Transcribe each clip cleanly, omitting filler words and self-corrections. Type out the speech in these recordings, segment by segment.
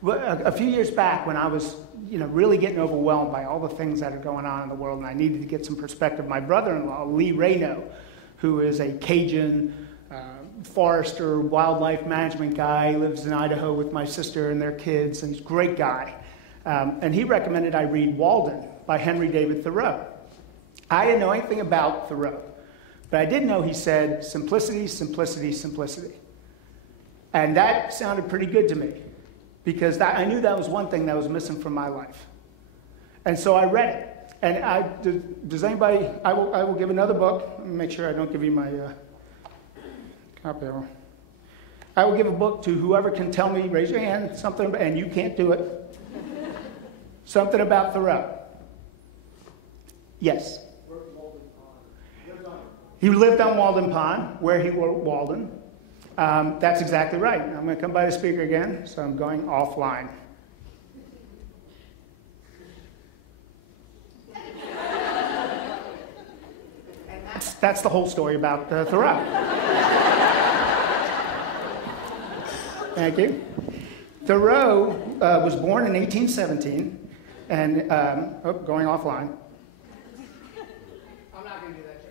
Well, a few years back when I was really getting overwhelmed by all the things that are going on in the world and I needed to get some perspective, my brother-in-law, Lee Rayno, who is a Cajun forester, wildlife management guy, lives in Idaho with my sister and their kids, and he's a great guy. And he recommended I read Walden by Henry David Thoreau. I didn't know anything about Thoreau, but I did know he said simplicity, simplicity, simplicity. And that sounded pretty good to me, because I knew that was one thing that was missing from my life. And so I read it. And does anybody, I will give another book. Let me make sure I don't give you my copy. I will give a book to whoever can tell me, raise your hand, something, and you can't do it. Something about Thoreau. Yes. He lived on Walden Pond, where he wrote Walden. That's exactly right. I'm going to come by the speaker again, so I'm going offline. That's the whole story about Thoreau. Thank you. Thoreau was born in 1817, and going offline. I'm not going to do that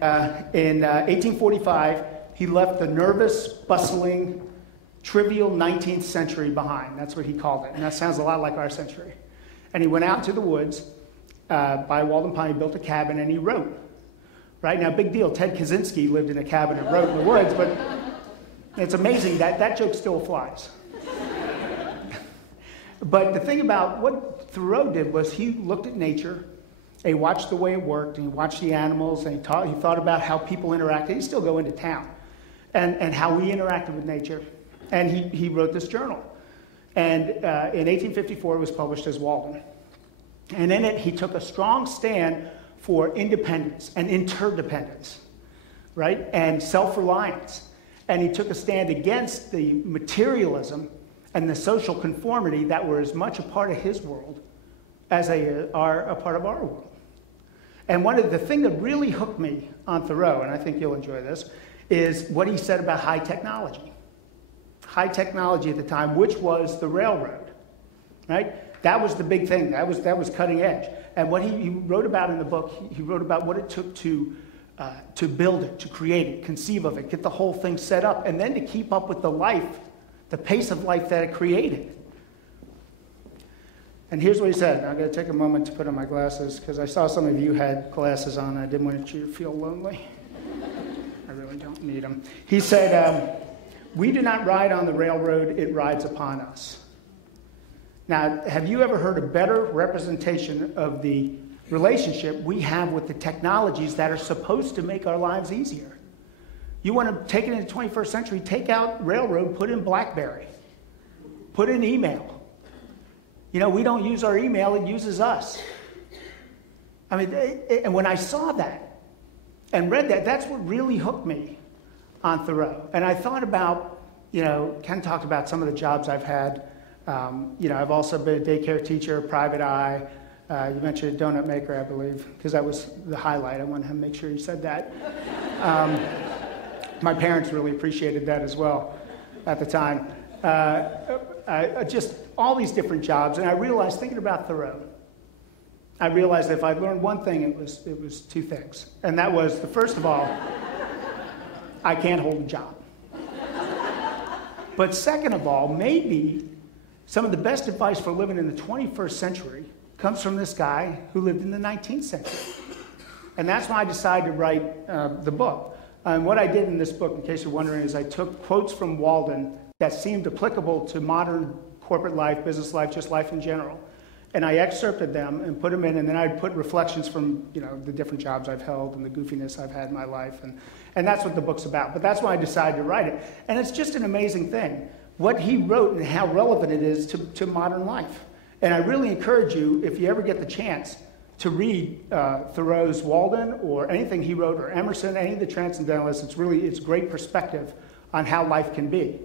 joke. In 1845, he left the nervous, bustling, trivial 19th century behind. That's what he called it, and that sounds a lot like our century. And he went out to the woods by Walden Pond. He built a cabin, and he wrote. Right now, big deal. Ted Kaczynski lived in a cabin and wrote in the woods, but it's amazing that joke still flies. But the thing about what Thoreau did was he looked at nature, and he watched the way it worked, and he watched the animals, and he thought about how people interacted. He still go into town, and how we interacted with nature. And he wrote this journal. And in 1854, it was published as Walden. And in it, he took a strong stand for independence and interdependence, right? And self-reliance. And he took a stand against the materialism and the social conformity that were as much a part of his world as they are a part of our world. And the thing that really hooked me on Thoreau, and I think you'll enjoy this, is what he said about high technology. High technology at the time, which was the railroad, right? That was the big thing. That was cutting edge. And what he wrote about in the book, he wrote about what it took to build it, to create it, conceive of it, get the whole thing set up, and then to keep up with the pace of life that it created. And here's what he said. I'm going to take a moment to put on my glasses, because I saw some of you had glasses on. I didn't want you to feel lonely. I really don't need them. He said, "We do not ride on the railroad, it rides upon us." Now, have you ever heard a better representation of the relationship we have with the technologies that are supposed to make our lives easier? You want to take it into the 21st century, take out railroad, put in BlackBerry, put in email. We don't use our email, it uses us. I mean, and when I saw that and read that, that's what really hooked me on Thoreau. And I thought about, Ken talked about some of the jobs I've had. I've also been a daycare teacher, private eye. You mentioned a donut maker, I believe, because that was the highlight. I wanted to make sure you said that. My parents really appreciated that as well at the time. Just all these different jobs. And I realized, thinking about Thoreau, I realized that if I learned one thing, it was two things. And that was, first of all, I can't hold a job. But second of all, maybe some of the best advice for living in the 21st century comes from this guy who lived in the 19th century. And that's why I decided to write the book. And what I did in this book, in case you're wondering, is I took quotes from Walden that seemed applicable to modern corporate life, business life, just life in general. And I excerpted them and put them in, and then I'd put reflections from the different jobs I've held and the goofiness I've had in my life. And that's what the book's about. But that's why I decided to write it. And it's just an amazing thing, what he wrote and how relevant it is to modern life. And I really encourage you, if you ever get the chance, to read Thoreau's Walden or anything he wrote, or Emerson, any of the Transcendentalists. It's great perspective on how life can be.